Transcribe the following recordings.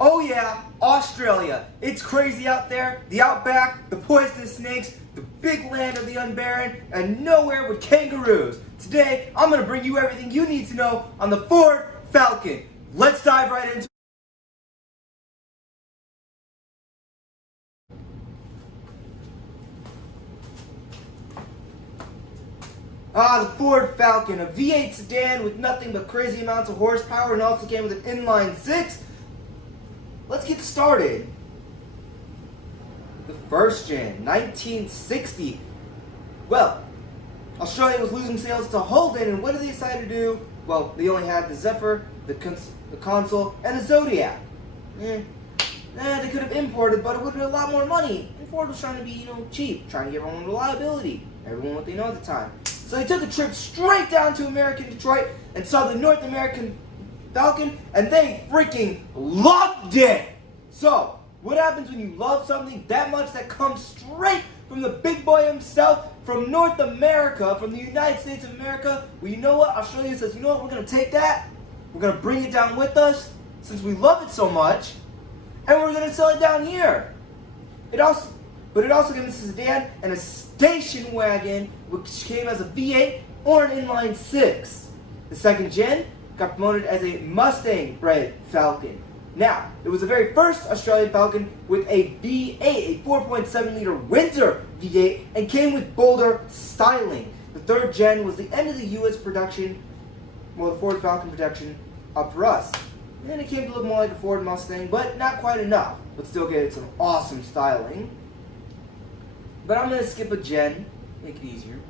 Oh yeah, Australia. It's crazy out there. The outback, the poisonous snakes, the big land of the unbarren, and nowhere but kangaroos. Today, I'm going to bring you everything you need to know on the Ford Falcon. Let's dive right into it. The Ford Falcon, a V8 sedan with nothing but crazy amounts of horsepower, and also came with an inline six. Let's get started. The first gen, 1960. Well, Australia was losing sales to Holden, and what did they decide to do? Well, they only had the Zephyr, the Consul, and the Zodiac. They could have imported, but it would have been a lot more money. And Ford was trying to be, cheap, trying to give everyone reliability. Everyone what they know at the time. So they took a trip straight down to American Detroit and saw the North American Falcon, and they freaking loved it! So, what happens when you love something that much that comes straight from the big boy himself, from North America, from the United States of America? Well, you know what? Australia says, you know what? We're going to take that, we're going to bring it down with us, since we love it so much, and we're going to sell it down here. It also gave us a sedan and a station wagon, which came as a V8 or an inline six. The second gen got promoted as a Mustang-bred Falcon. Now, it was the very first Australian Falcon with a V8, a 4.7-liter Windsor V8, and came with bolder styling. The third gen was the end of the U.S. production, well, the Ford Falcon production up for us. And then it came to look more like a Ford Mustang, but not quite enough, but still gave it some awesome styling. But I'm going to skip a gen, make it easier.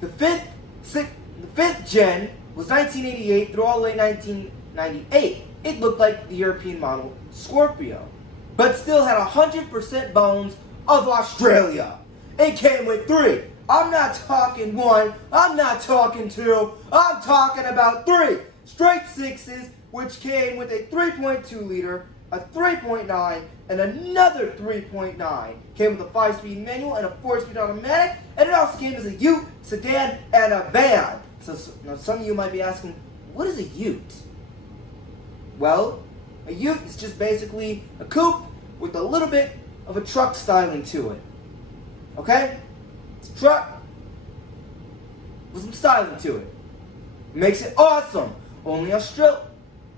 The fifth gen was 1988 through all the way 1998. It looked like the European model Scorpio, but still had 100% bones of Australia. It came with three. I'm not talking one, I'm not talking two, I'm talking about three straight sixes, which came with a 3.2 liter, a 3.9, and another 3.9. Came with a 5-speed manual and a 4-speed automatic, and it also came as a ute, sedan, and a van. So now some of you might be asking, what is a ute? Well, a ute is just basically a coupe with a little bit of a truck styling to it. Okay? It's a truck with some styling to it. Makes it awesome. Only Australia.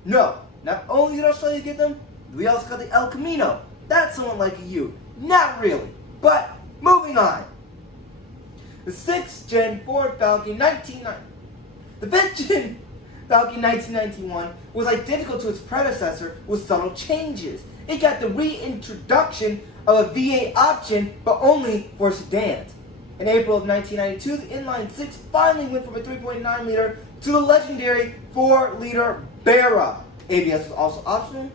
No, not only did Australia get them, we also got the El Camino. That's somewhat like a ute. Not really. But, moving on. The 6th gen Ford Falcon 1990. The 5th gen Falcon 1991 was identical to its predecessor with subtle changes. It got the reintroduction of a V8 option, but only for sedans. In April of 1992, the inline 6 finally went from a 3.9 liter to the legendary 4 liter Barra. ABS was also optional.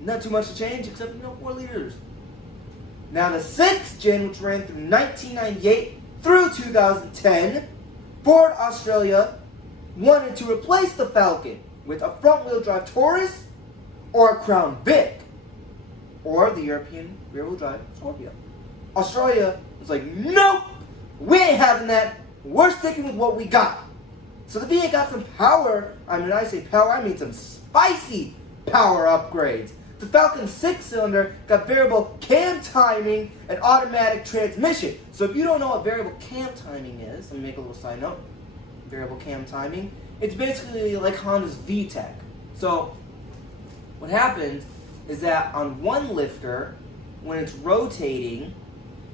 Not too much to change, except 4 liters. Now the 6th gen, which ran through 1998 through 2010, Ford Australia wanted to replace the Falcon with a front-wheel drive Taurus or a Crown Vic, or the European rear-wheel drive Scorpio. Australia was like, nope, we ain't having that. We're sticking with what we got. So the V8 got some power. When I say power, I mean some spicy power upgrades. The Falcon 6-cylinder got variable cam timing and automatic transmission. So if you don't know what variable cam timing is, let me make a little side note. Variable cam timing, it's basically like Honda's VTEC. So what happens is that on one lifter, when it's rotating,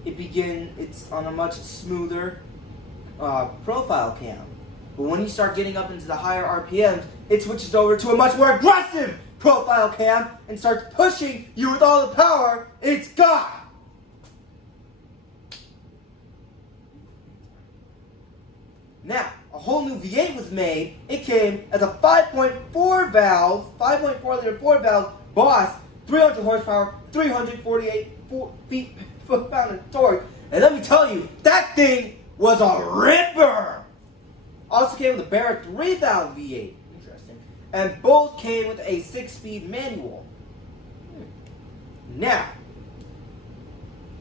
it's on a much smoother profile cam. But when you start getting up into the higher RPMs, it switches over to a much more aggressive profile cam and starts pushing you with all the power it's got. Now, a whole new V8 was made. It came as a 5.4 liter 4-valve Boss, 300 horsepower, 348 foot-pound of torque. And let me tell you, that thing was a ripper. Also came with a Barra 3-valve V8. Interesting. And both came with a 6-speed manual. Now,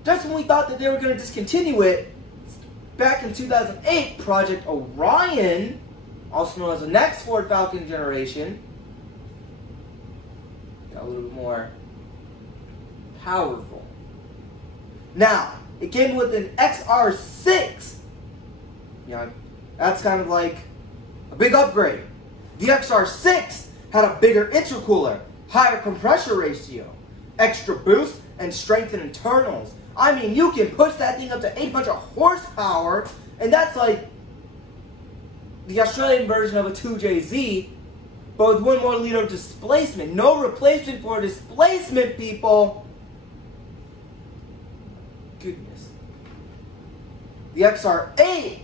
just when we thought that they were going to discontinue it, back in 2008, Project Orion, also known as the next Ford Falcon generation, a little bit more powerful. Now, it came with an XR6. That's kind of like a big upgrade. The XR6 had a bigger intercooler, higher compression ratio, extra boost, and strengthened internals. I mean, you can push that thing up to 800 horsepower, and that's like the Australian version of a 2JZ, but with 1 more liter of displacement. No replacement for displacement, people. Goodness. The XR8,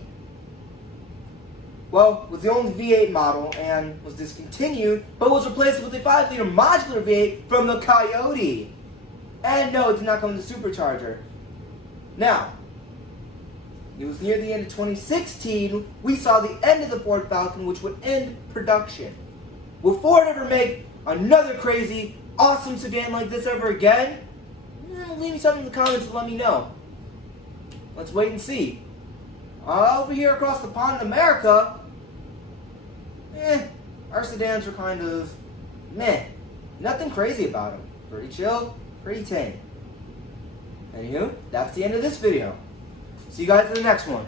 well, was the only V8 model and was discontinued, but was replaced with a 5-liter modular V8 from the Coyote. And no, it did not come with a supercharger. Now, it was near the end of 2016, we saw the end of the Ford Falcon, which would end production. Will Ford ever make another crazy, awesome sedan like this ever again? Leave me something in the comments and let me know. Let's wait and see. Over here across the pond in America, our sedans are kind of meh. Nothing crazy about them. Pretty chill, pretty tame. Anywho, that's the end of this video. See you guys in the next one.